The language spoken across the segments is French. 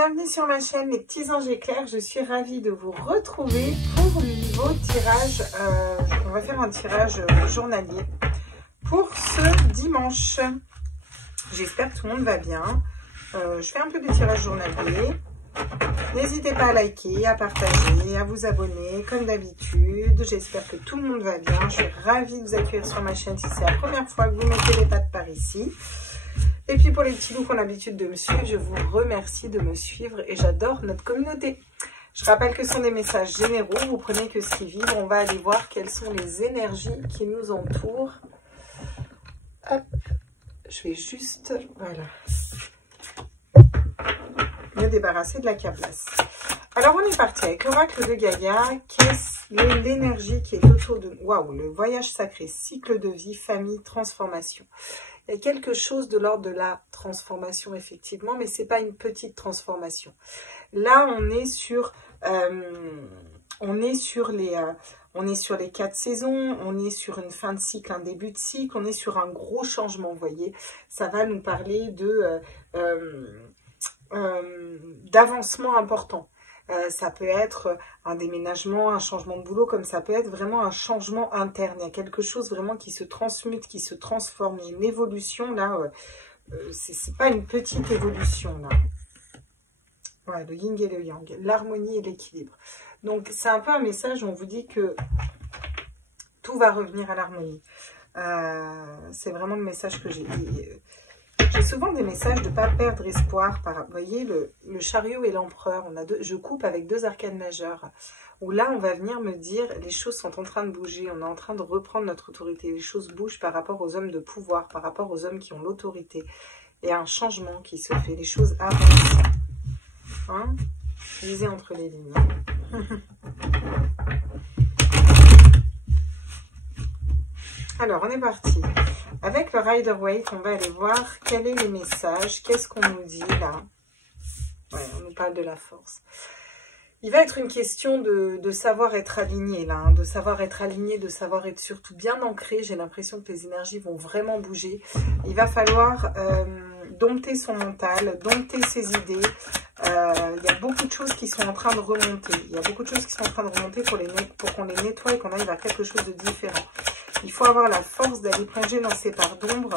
bienvenue sur ma chaîne les petits anges éclairs. Je suis ravie de vous retrouver pour le nouveau tirage. On va faire un tirage journalier pour ce dimanche. J'espère que tout le monde va bien. Je fais un peu de tirage journalier. N'hésitez pas à liker, à partager, à vous abonner comme d'habitude. J'espère que tout le monde va bien. Je suis ravie de vous accueillir sur ma chaîne si c'est la première fois que vous mettez les pattes par ici. Et puis pour les petits loups qui ont l'habitude de me suivre, je vous remercie de me suivre et j'adore notre communauté. Je rappelle que ce sont des messages généraux, vous prenez que ce qui vibre. On va aller voir quelles sont les énergies qui nous entourent. Hop, je vais juste, voilà, me débarrasser de la cablasse. Alors on est parti avec l'oracle de Gaïa. Qu'est-ce l'énergie qui est autour de... Waouh, le voyage sacré, cycle de vie, famille, transformation. Il y a quelque chose de l'ordre de la transformation, effectivement, mais ce n'est pas une petite transformation. Là, on est sur les 4 saisons, on est sur une fin de cycle, un début de cycle, on est sur un gros changement, vous voyez. Ça va nous parler d'avancement important. Ça peut être un déménagement, un changement de boulot, comme ça peut être vraiment un changement interne. Il y a quelque chose vraiment qui se transmute, qui se transforme. Il y a une évolution là. C'est pas une petite évolution là. Ouais, le yin et le yang, l'harmonie et l'équilibre. Donc c'est un peu un message où on vous dit que tout va revenir à l'harmonie. C'est vraiment le message que j'ai. J'ai souvent des messages de ne pas perdre espoir. Vous voyez, le chariot et l'empereur, je coupe avec 2 arcanes majeures. Où là, on va venir me dire, les choses sont en train de bouger. On est en train de reprendre notre autorité. Les choses bougent par rapport aux hommes de pouvoir, par rapport aux hommes qui ont l'autorité. Il y a un changement qui se fait. Les choses avancent. Hein? Lisez entre les lignes. Alors, on est parti. Avec le Rider-Waite, on va aller voir quels sont les messages, qu'est-ce qu'on nous dit là. Ouais, on nous parle de la force. Il va être une question de savoir être aligné là, hein, de savoir être aligné, de savoir être surtout bien ancré. J'ai l'impression que les énergies vont vraiment bouger. Il va falloir dompter son mental, dompter ses idées. Il y a beaucoup de choses qui sont en train de remonter. Il y a beaucoup de choses qui sont en train de remonter pour qu'on les nettoie et qu'on aille vers quelque chose de différent. Il faut avoir la force d'aller plonger dans ses parts d'ombre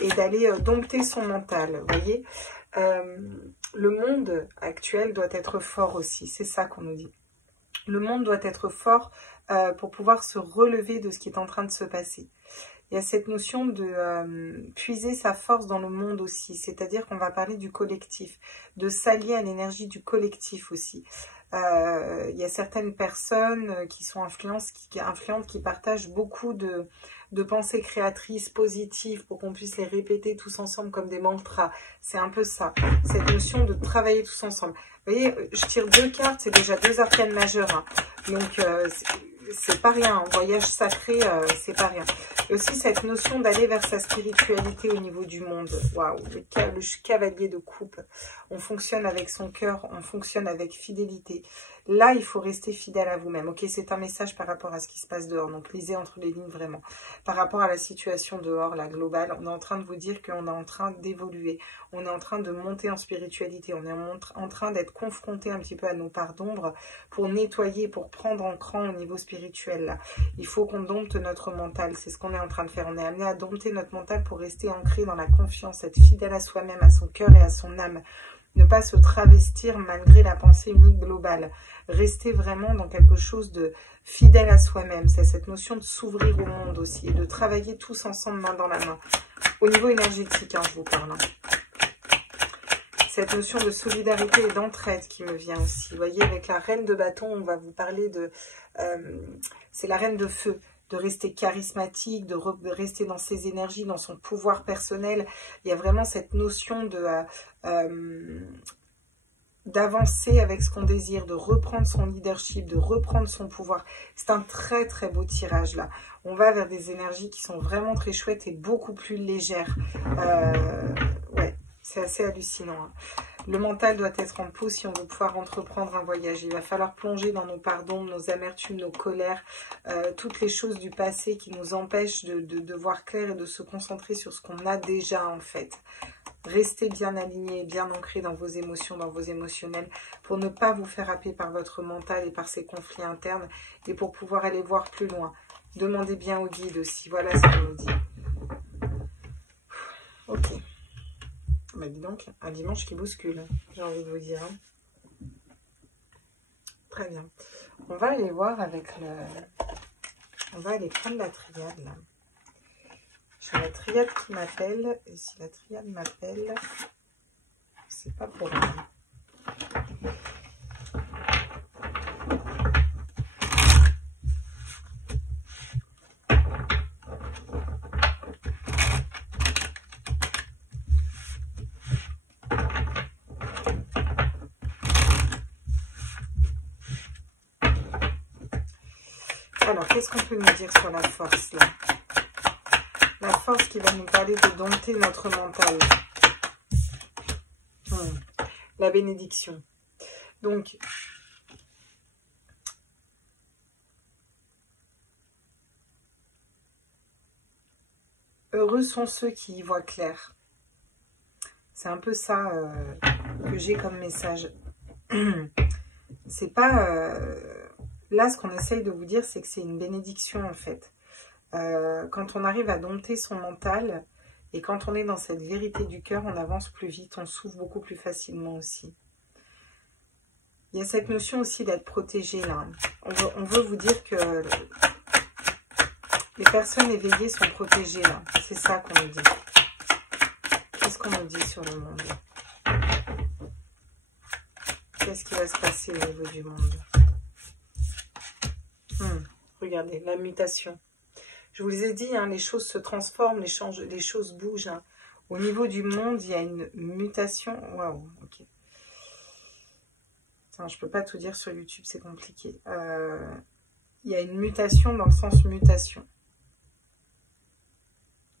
et d'aller dompter son mental. Vous voyez, le monde actuel doit être fort aussi. C'est ça qu'on nous dit. Le monde doit être fort pour pouvoir se relever de ce qui est en train de se passer. Il y a cette notion de puiser sa force dans le monde aussi. C'est-à-dire qu'on va parler du collectif, de s'allier à l'énergie du collectif aussi. Il y a certaines personnes qui sont influentes, qui partagent beaucoup de pensées créatrices, positives, pour qu'on puisse les répéter tous ensemble comme des mantras. C'est un peu ça, cette notion de travailler tous ensemble. Vous voyez, je tire 2 cartes, c'est déjà 2 arcanes majeures. Hein. Donc, c'est pas rien. Un voyage sacré, c'est pas rien. Et aussi cette notion d'aller vers sa spiritualité au niveau du monde. Waouh, le cavalier de coupe. On fonctionne avec son cœur, on fonctionne avec fidélité. Là, il faut rester fidèle à vous-même. Ok, c'est un message par rapport à ce qui se passe dehors. Donc, lisez entre les lignes vraiment. Par rapport à la situation dehors, la globale, on est en train de vous dire qu'on est en train d'évoluer. On est en train de monter en spiritualité. On est en train d'être confronté un petit peu à nos parts d'ombre pour nettoyer, pour prendre en cran au niveau spirituel. Là. Il faut qu'on dompte notre mental. C'est ce qu'on est en train de faire. On est amené à dompter notre mental pour rester ancré dans la confiance, être fidèle à soi-même, à son cœur et à son âme. Ne pas se travestir malgré la pensée unique globale. Rester vraiment dans quelque chose de fidèle à soi-même. C'est cette notion de s'ouvrir au monde aussi et de travailler tous ensemble main dans la main. Au niveau énergétique, hein, je vous parle. Hein. Cette notion de solidarité et d'entraide qui me vient aussi. Vous voyez, avec la reine de bâton, on va vous parler de... c'est la reine de feu. De rester charismatique, de rester dans ses énergies, dans son pouvoir personnel. Il y a vraiment cette notion d'avancer avec ce qu'on désire, de reprendre son leadership, de reprendre son pouvoir. C'est un très très beau tirage là. On va vers des énergies qui sont vraiment très chouettes et beaucoup plus légères. Ouais, c'est assez hallucinant. Hein. Le mental doit être en pause si on veut pouvoir entreprendre un voyage. Il va falloir plonger dans nos pardons, nos amertumes, nos colères, toutes les choses du passé qui nous empêchent de voir clair et de se concentrer sur ce qu'on a déjà en fait. Restez bien alignés, bien ancrés dans vos émotions, dans vos émotionnels, pour ne pas vous faire happer par votre mental et par ces conflits internes, et pour pouvoir aller voir plus loin. Demandez bien au guide aussi, voilà ce qu'on nous dit. Ok. Bah dis donc, un dimanche qui bouscule, j'ai envie de vous dire. Très bien. On va aller voir avec le... On va aller prendre la triade, là. J'ai la triade qui m'appelle, et si la triade m'appelle, c'est pas pour rien. Alors, qu'est-ce qu'on peut nous dire sur la force, là? La force qui va nous parler de dompter notre mental. La bénédiction. Donc, heureux sont ceux qui y voient clair. C'est un peu ça que j'ai comme message. C'est pas... Là, ce qu'on essaye de vous dire, c'est que c'est une bénédiction, en fait. Quand on arrive à dompter son mental, et quand on est dans cette vérité du cœur, on avance plus vite, on s'ouvre beaucoup plus facilement aussi. Il y a cette notion aussi d'être protégé, là. On veut vous dire que les personnes éveillées sont protégées, là. C'est ça qu'on nous dit. Qu'est-ce qu'on nous dit sur le monde? Qu'est-ce qui va se passer au niveau du monde? Regardez, la mutation. Je vous ai dit, hein, les choses se transforment, les choses bougent. Hein. Au niveau du monde, il y a une mutation. Waouh, ok. Attends, je ne peux pas tout dire sur YouTube, c'est compliqué. Il y a une mutation dans le sens mutation.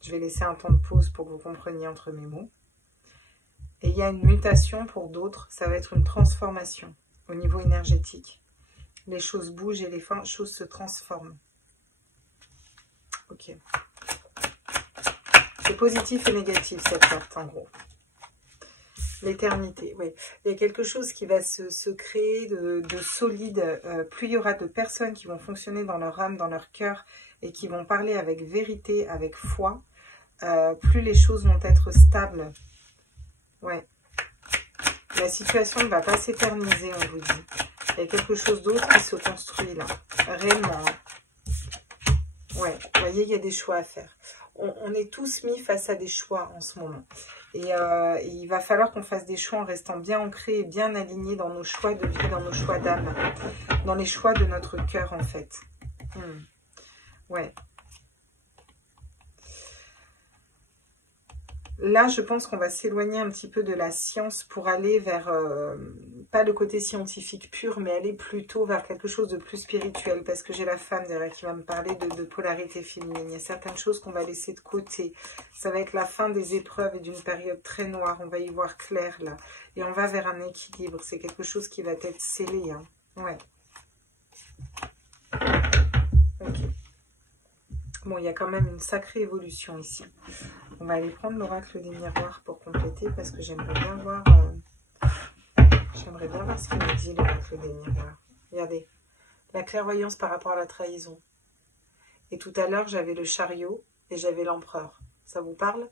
Je vais laisser un temps de pause pour que vous compreniez entre mes mots. Et il y a une mutation pour d'autres, ça va être une transformation au niveau énergétique. Les choses bougent et les choses se transforment. Ok. C'est positif et négatif cette carte en gros. L'éternité, oui. Il y a quelque chose qui va se créer de solide. Plus il y aura de personnes qui vont fonctionner dans leur âme, dans leur cœur et qui vont parler avec vérité, avec foi, plus les choses vont être stables. Ouais. La situation ne va pas s'éterniser, on vous dit. Il y a quelque chose d'autre qui se construit là. Réellement. Ouais, vous voyez, il y a des choix à faire. On est tous mis face à des choix en ce moment. Et il va falloir qu'on fasse des choix en restant bien ancrés et bien alignés dans nos choix de vie, dans nos choix d'âme. Dans les choix de notre cœur, en fait. Ouais. Là, je pense qu'on va s'éloigner un petit peu de la science pour aller vers, pas le côté scientifique pur, mais aller plutôt vers quelque chose de plus spirituel. Parce que j'ai la femme derrière qui va me parler de polarité féminine. Il y a certaines choses qu'on va laisser de côté. Ça va être la fin des épreuves et d'une période très noire. On va y voir clair là. Et on va vers un équilibre. C'est quelque chose qui va être scellé. Hein. Ouais. Ok. Bon, il y a quand même une sacrée évolution ici. On va aller prendre l'oracle des miroirs pour compléter parce que j'aimerais bien voir ce qu'il nous dit l'oracle des miroirs. Regardez, la clairvoyance par rapport à la trahison. Et tout à l'heure, j'avais le chariot et j'avais l'empereur. Ça vous parle?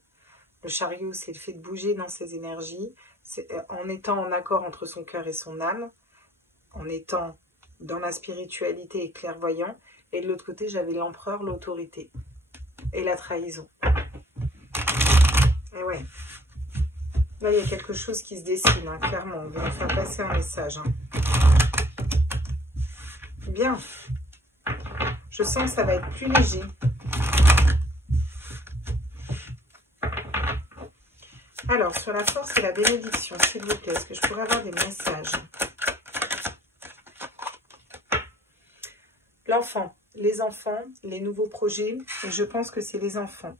Le chariot, c'est le fait de bouger dans ses énergies, en étant en accord entre son cœur et son âme, en étant dans la spiritualité et clairvoyant. Et de l'autre côté, j'avais l'empereur, l'autorité et la trahison. Et ouais. Là, il y a quelque chose qui se dessine, hein, clairement. On va nous faire passer un message. Hein. Bien. Je sens que ça va être plus léger. Alors, sur la force et la bénédiction, s'il vous plaît, est-ce que je pourrais avoir des messages? L'enfant, les enfants, les nouveaux projets, et je pense que c'est les enfants.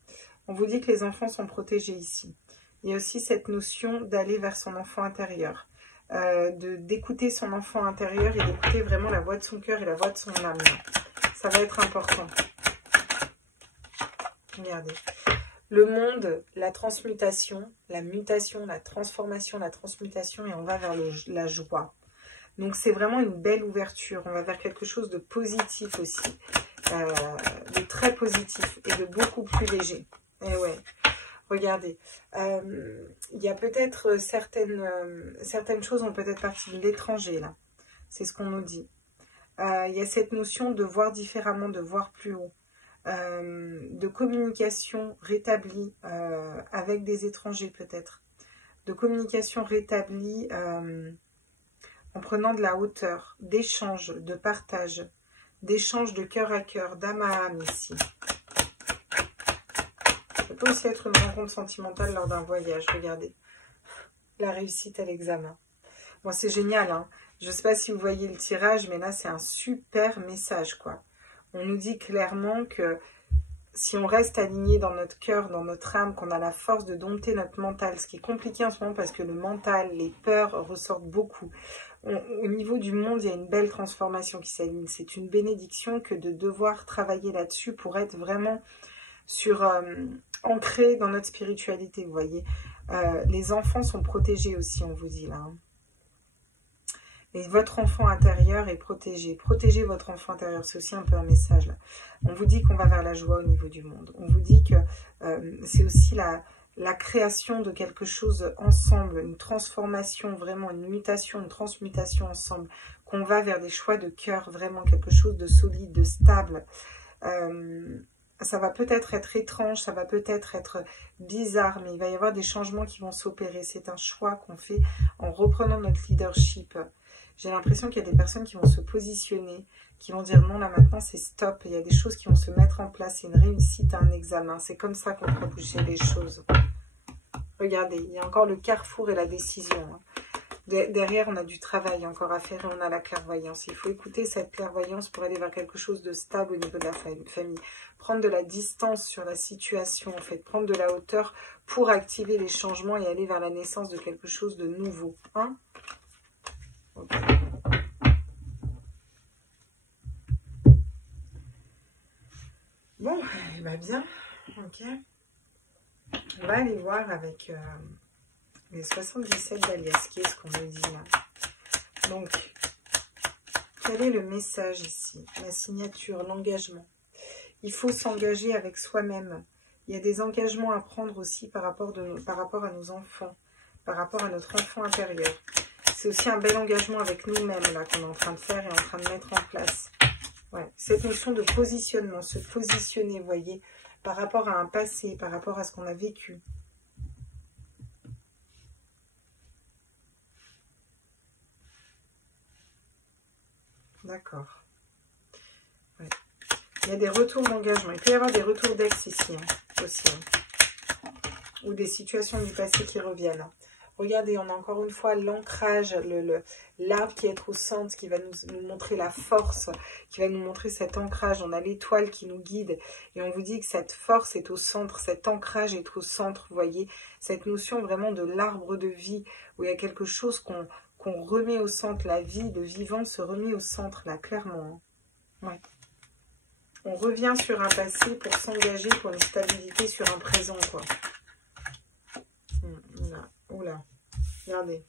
On vous dit que les enfants sont protégés ici. Il y a aussi cette notion d'aller vers son enfant intérieur, d'écouter son enfant intérieur et d'écouter vraiment la voix de son cœur et la voix de son âme. Ça va être important. Regardez. le monde, la transmutation, la mutation, la transformation, la transmutation, et on va vers la joie. Donc c'est vraiment une belle ouverture, on va vers quelque chose de positif aussi, de très positif et de beaucoup plus léger. Et ouais, regardez, il y a peut-être certaines choses ont peut-être parti de l'étranger là, c'est ce qu'on nous dit. Il y a cette notion de voir différemment, de voir plus haut, de communication rétablie avec des étrangers peut-être, de communication rétablie en prenant de la hauteur, d'échange, de partage, d'échange de cœur à cœur, d'âme à âme ici. Ça peut aussi être une rencontre sentimentale lors d'un voyage, regardez. La réussite à l'examen. Bon, c'est génial, hein. Je ne sais pas si vous voyez le tirage, mais là, c'est un super message, quoi. On nous dit clairement que si on reste aligné dans notre cœur, dans notre âme, qu'on a la force de dompter notre mental, ce qui est compliqué en ce moment parce que le mental, les peurs ressortent beaucoup. Au niveau du monde, il y a une belle transformation qui s'aligne. C'est une bénédiction que de devoir travailler là-dessus pour être vraiment ancré dans notre spiritualité, vous voyez. Les enfants sont protégés aussi, on vous dit là. Hein. Et votre enfant intérieur est protégé. Protégez votre enfant intérieur, c'est aussi un peu un message là. On vous dit qu'on va vers la joie au niveau du monde. On vous dit que c'est aussi la création de quelque chose ensemble, une transformation, vraiment une mutation, une transmutation ensemble, qu'on va vers des choix de cœur, vraiment quelque chose de solide, de stable. Ça va peut-être être étrange, ça va peut-être être bizarre, mais il va y avoir des changements qui vont s'opérer. C'est un choix qu'on fait en reprenant notre leadership. J'ai l'impression qu'il y a des personnes qui vont se positionner, qui vont dire non, là maintenant c'est stop. Il y a des choses qui vont se mettre en place, c'est une réussite à un examen. C'est comme ça qu'on peut bouger les choses. Regardez, il y a encore le carrefour et la décision. Hein. Derrière, on a du travail encore à faire et on a la clairvoyance. Il faut écouter cette clairvoyance pour aller vers quelque chose de stable au niveau de la famille. Prendre de la distance sur la situation, en fait. Prendre de la hauteur pour activer les changements et aller vers la naissance de quelque chose de nouveau. Hein? Okay. Bon, il va bien. Ok. On va aller voir avec les 77 d'Alias. Qui est ce qu'on me dit là? Donc, quel est le message ici? La signature, l'engagement. Il faut s'engager avec soi-même. Il y a des engagements à prendre aussi par rapport à nos enfants, par rapport à notre enfant intérieur. C'est aussi un bel engagement avec nous-mêmes là qu'on est en train de faire et en train de mettre en place. Ouais, cette notion de positionnement, se positionner, vous voyez, par rapport à un passé, par rapport à ce qu'on a vécu. D'accord. Ouais. Il y a des retours d'engagement. Il peut y avoir des retours d'ex ici hein, aussi. Hein. Ou des situations du passé qui reviennent. Regardez, on a encore une fois l'ancrage, l'arbre qui est au centre, qui va nous montrer la force, qui va nous montrer cet ancrage. On a l'étoile qui nous guide et on vous dit que cette force est au centre, cet ancrage est au centre, vous voyez. Cette notion vraiment de l'arbre de vie, où il y a quelque chose qu'on remet au centre, la vie, le vivant se remet au centre, là, clairement. Ouais. On revient sur un passé pour s'engager pour une stabilité sur un présent, quoi. Là. Oula, regardez.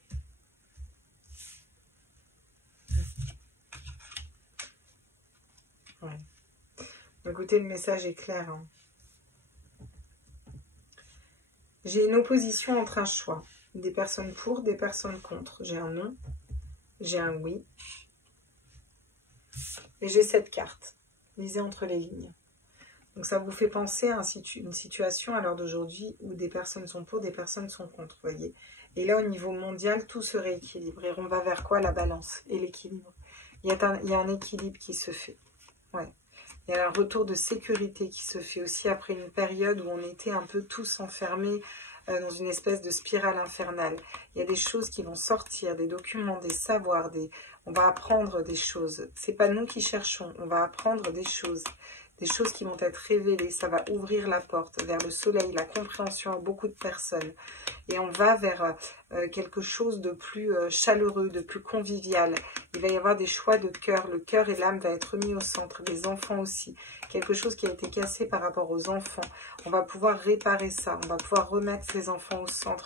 Ouais. Écoutez, le message est clair. Hein. J'ai une opposition entre un choix. Des personnes pour, des personnes contre. J'ai un non, j'ai un oui. Et j'ai cette carte. Lisez entre les lignes. Donc ça vous fait penser à une situation à l'heure d'aujourd'hui où des personnes sont pour, des personnes sont contre, voyez. Et là, au niveau mondial, tout se rééquilibre. Et on va vers quoi? La balance et l'équilibre. Il y a un équilibre qui se fait. Ouais. Il y a un retour de sécurité qui se fait aussi après une période où on était un peu tous enfermés dans une espèce de spirale infernale. Il y a des choses qui vont sortir, des documents, des savoirs, on va apprendre des choses. C'est pas nous qui cherchons, on va apprendre des choses. des choses qui vont être révélées. Ça va ouvrir la porte vers le soleil, la compréhension à beaucoup de personnes. Et on va vers quelque chose de plus chaleureux, de plus convivial. Il va y avoir des choix de cœur. Le cœur et l'âme va être mis au centre. Les enfants aussi. Quelque chose qui a été cassé par rapport aux enfants. On va pouvoir réparer ça. On va pouvoir remettre les enfants au centre.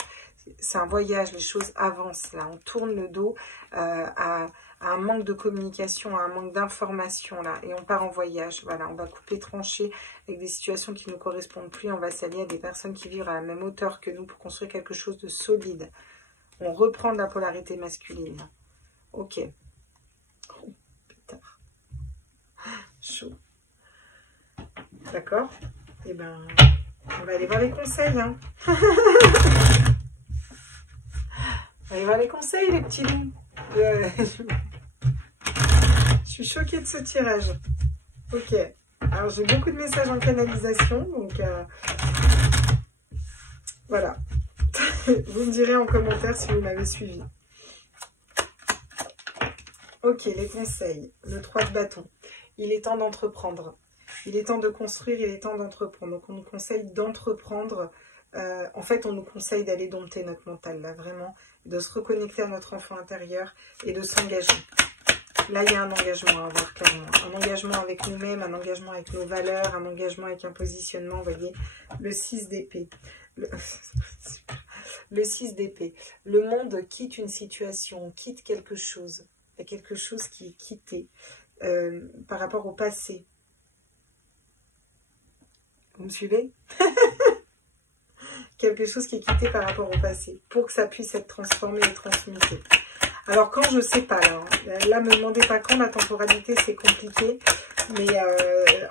C'est un voyage, les choses avancent là. On tourne le dos à un manque de communication, à un manque d'information là. Et on part en voyage. Voilà, on va couper, trancher avec des situations qui ne nous correspondent plus. On va s'allier à des personnes qui vivent à la même hauteur que nous pour construire quelque chose de solide. On reprend de la polarité masculine. Ok. Oh, putain. Chaud. D'accord. Eh ben, on va aller voir les conseils, hein. On va aller voir les conseils, les petits loups. Je suis choquée de ce tirage. Ok. Alors, j'ai beaucoup de messages en canalisation. Donc, voilà. Vous me direz en commentaire si vous m'avez suivi. Ok, les conseils. Le 3 de bâton. Il est temps d'entreprendre. Il est temps de construire, il est temps d'entreprendre. Donc, on nous conseille d'entreprendre. En fait, on nous conseille d'aller dompter notre mental, là, vraiment. De se reconnecter à notre enfant intérieur et de s'engager. Là, il y a un engagement à avoir, clairement. Un engagement avec nous-mêmes, un engagement avec nos valeurs, un engagement avec un positionnement, vous voyez. Le 6 d'épée. Le 6 d'épée. Le monde quitte une situation, quitte quelque chose. Il y a quelque chose qui est quitté par rapport au passé. Vous me suivez? Quelque chose qui est quitté par rapport au passé pour que ça puisse être transformé et transmuté. Alors quand, je sais pas là me demandez pas quand, la temporalité c'est compliqué, mais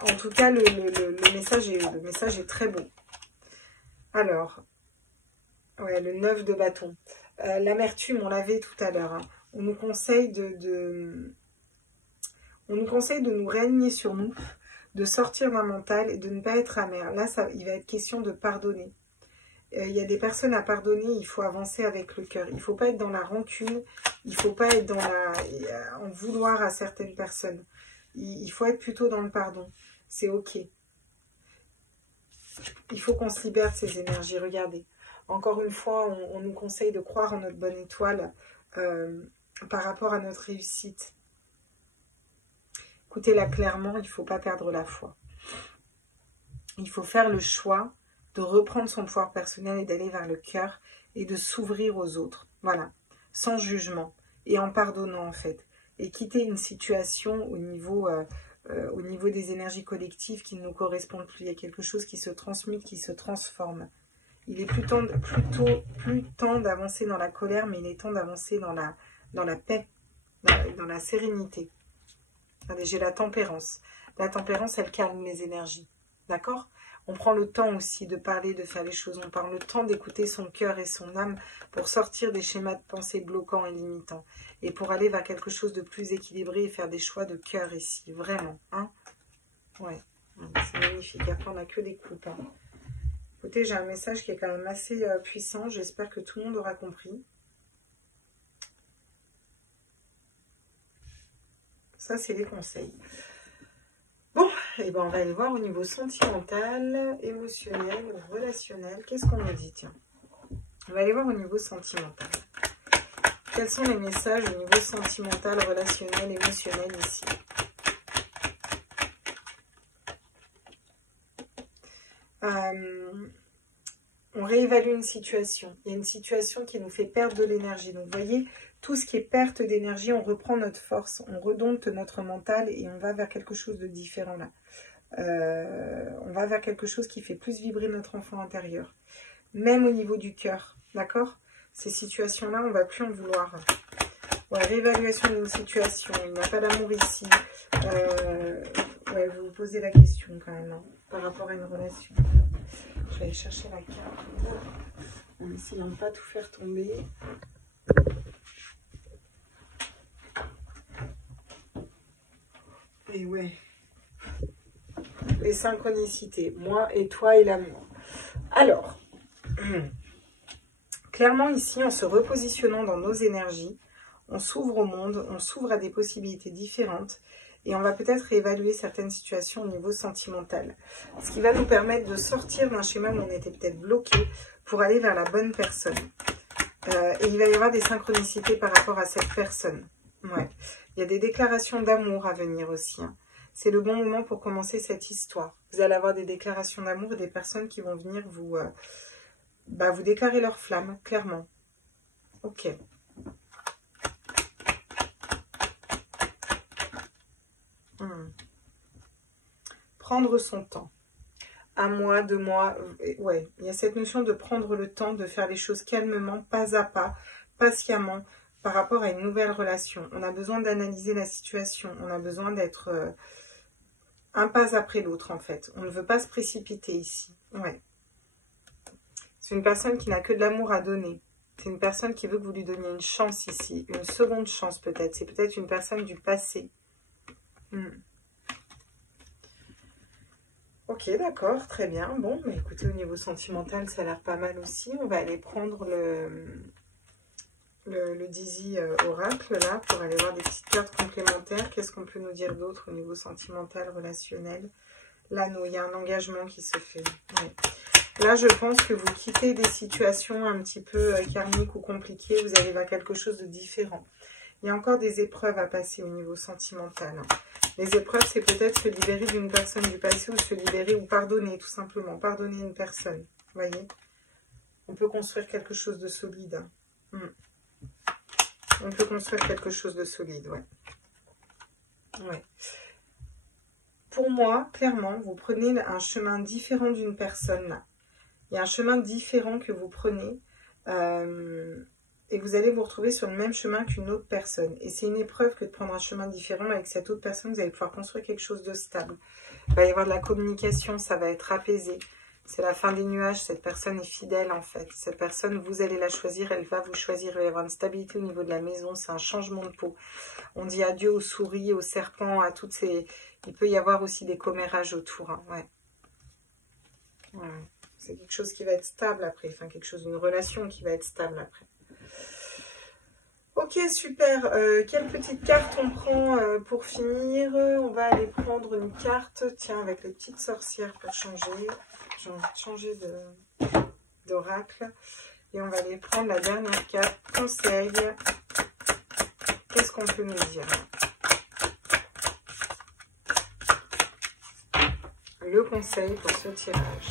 en tout cas le message est très beau. Alors, ouais, le 9 de bâton, l'amertume on l'avait tout à l'heure, hein. On nous conseille on nous conseille de nous réaligner sur nous, de sortir d'un mental et de ne pas être amer. Là il va être question de pardonner. Il y a des personnes à pardonner, il faut avancer avec le cœur. Il ne faut pas être dans la rancune, il ne faut pas être en vouloir à certaines personnes. Il faut être plutôt dans le pardon. C'est ok. Il faut qu'on se libère de ces énergies. Regardez, encore une fois, on nous conseille de croire en notre bonne étoile par rapport à notre réussite. Écoutez là clairement, il ne faut pas perdre la foi. Il faut faire le choix de reprendre son pouvoir personnel et d'aller vers le cœur et de s'ouvrir aux autres. Voilà, sans jugement et en pardonnant en fait. Et quitter une situation au niveau des énergies collectives qui ne nous correspondent plus. Il y a quelque chose qui se transmute, qui se transforme. Il est plus temps d'avancer dans la colère, mais il est temps d'avancer dans la paix, dans la sérénité. Regardez, j'ai la tempérance. La tempérance, elle calme les énergies. D'accord ? On prend le temps aussi de parler, de faire les choses. On prend le temps d'écouter son cœur et son âme pour sortir des schémas de pensée bloquants et limitants. Et pour aller vers quelque chose de plus équilibré et faire des choix de cœur ici. Vraiment. Hein? Ouais. C'est magnifique. Après, on n'a que des coupes. Hein. Écoutez, j'ai un message qui est quand même assez puissant. J'espère que tout le monde aura compris. Ça, c'est les conseils. Bon, et ben on va aller voir au niveau sentimental, émotionnel, relationnel. Qu'est-ce qu'on nous dit, tiens? On va aller voir au niveau sentimental. Quels sont les messages au niveau sentimental, relationnel, émotionnel ici? On réévalue une situation. Il y a une situation qui nous fait perdre de l'énergie. Donc, vous voyez, tout ce qui est perte d'énergie, on reprend notre force, on redompte notre mental et on va vers quelque chose de différent là. On va vers quelque chose qui fait plus vibrer notre enfant intérieur. Même au niveau du cœur, d'accord? Ces situations-là, on ne va plus en vouloir. Ouais, réévaluation d'une situation, il n'y a pas d'amour ici. Ouais, vous vous posez la question quand même, hein, par rapport à une relation. Je vais aller chercher la carte en essayant de ne pas tout faire tomber. Et ouais, les synchronicités, moi et toi et l'amour. Alors, clairement ici, en se repositionnant dans nos énergies, on s'ouvre au monde, on s'ouvre à des possibilités différentes. Et on va peut-être réévaluer certaines situations au niveau sentimental. Ce qui va nous permettre de sortir d'un schéma où on était peut-être bloqué pour aller vers la bonne personne. Et il va y avoir des synchronicités par rapport à cette personne. Ouais. Il y a des déclarations d'amour à venir aussi. Hein. C'est le bon moment pour commencer cette histoire. Vous allez avoir des déclarations d'amour et des personnes qui vont venir vous déclarer leur flamme, clairement. Ok. Prendre son temps. 1 mois, 2 mois. Ouais, il y a cette notion de prendre le temps, de faire les choses calmement, pas à pas, patiemment, par rapport à une nouvelle relation. On a besoin d'analyser la situation. On a besoin d'être un pas après l'autre, en fait. On ne veut pas se précipiter ici. Ouais. C'est une personne qui n'a que de l'amour à donner. C'est une personne qui veut que vous lui donniez une chance ici. Une seconde chance, peut-être. C'est peut-être une personne du passé. Ok, d'accord, très bien. Bon, mais écoutez, au niveau sentimental, ça a l'air pas mal aussi. On va aller prendre le Dizzy Oracle, là, pour aller voir des petites cartes complémentaires. Qu'est-ce qu'on peut nous dire d'autre au niveau sentimental, relationnel? L'anneau, il y a un engagement qui se fait. Ouais. Là, je pense que vous quittez des situations un petit peu karmiques ou compliquées. Vous allez vers quelque chose de différent. Il y a encore des épreuves à passer au niveau sentimental. Les épreuves, c'est peut-être se libérer d'une personne du passé ou se libérer ou pardonner, tout simplement. Pardonner une personne. Vous voyez? On peut construire quelque chose de solide. On peut construire quelque chose de solide, ouais. Ouais. Pour moi, clairement, vous prenez un chemin différent d'une personne, là. Il y a un chemin différent que vous prenez. Et vous allez vous retrouver sur le même chemin qu'une autre personne. Et c'est une épreuve que de prendre un chemin différent avec cette autre personne. Vous allez pouvoir construire quelque chose de stable. Il va y avoir de la communication, ça va être apaisé. C'est la fin des nuages, cette personne est fidèle en fait. Cette personne, vous allez la choisir, elle va vous choisir. Il va y avoir une stabilité au niveau de la maison, c'est un changement de peau. On dit adieu aux souris, aux serpents, à toutes ces... Il peut y avoir aussi des commérages autour. Hein. Ouais. Ouais. C'est quelque chose qui va être stable après. Enfin, quelque chose, une relation qui va être stable après. Ok, super. Quelle petite carte on prend pour finir? On va aller prendre une carte, tiens, avec les petites sorcières pour changer. J'ai envie de changer d'oracle. Et on va aller prendre la dernière carte, conseil. Qu'est-ce qu'on peut nous dire? Le conseil pour ce tirage.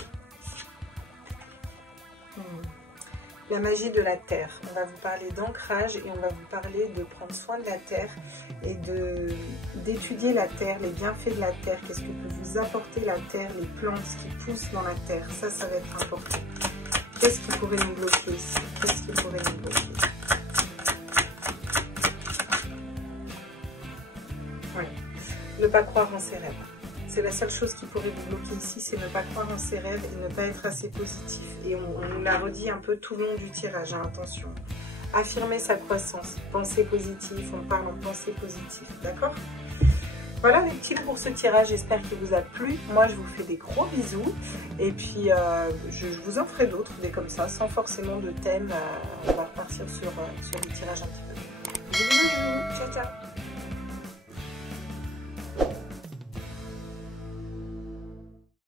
La magie de la terre. On va vous parler d'ancrage et on va vous parler de prendre soin de la terre et d'étudier la terre, les bienfaits de la terre. Qu'est-ce que peut vous apporter la terre, les plantes qui poussent dans la terre. Ça va être important. Qu'est-ce qui pourrait nous bloquer ici? Qu'est-ce qui pourrait nous bloquer? Voilà. Ne pas croire en ses rêves. C'est la seule chose qui pourrait vous bloquer ici, c'est ne pas croire en ses rêves et ne pas être assez positif. Et on nous l'a redit un peu tout le long du tirage, hein, attention. Affirmer sa croissance, pensée positive, on parle en pensée positive, d'accord? Voilà les petits pour ce tirage, j'espère qu'il vous a plu. Moi, je vous fais des gros bisous. Et puis, je vous en ferai d'autres, des comme ça, sans forcément de thème. On va repartir sur le tirage un petit peu. Bisous, ciao, ciao.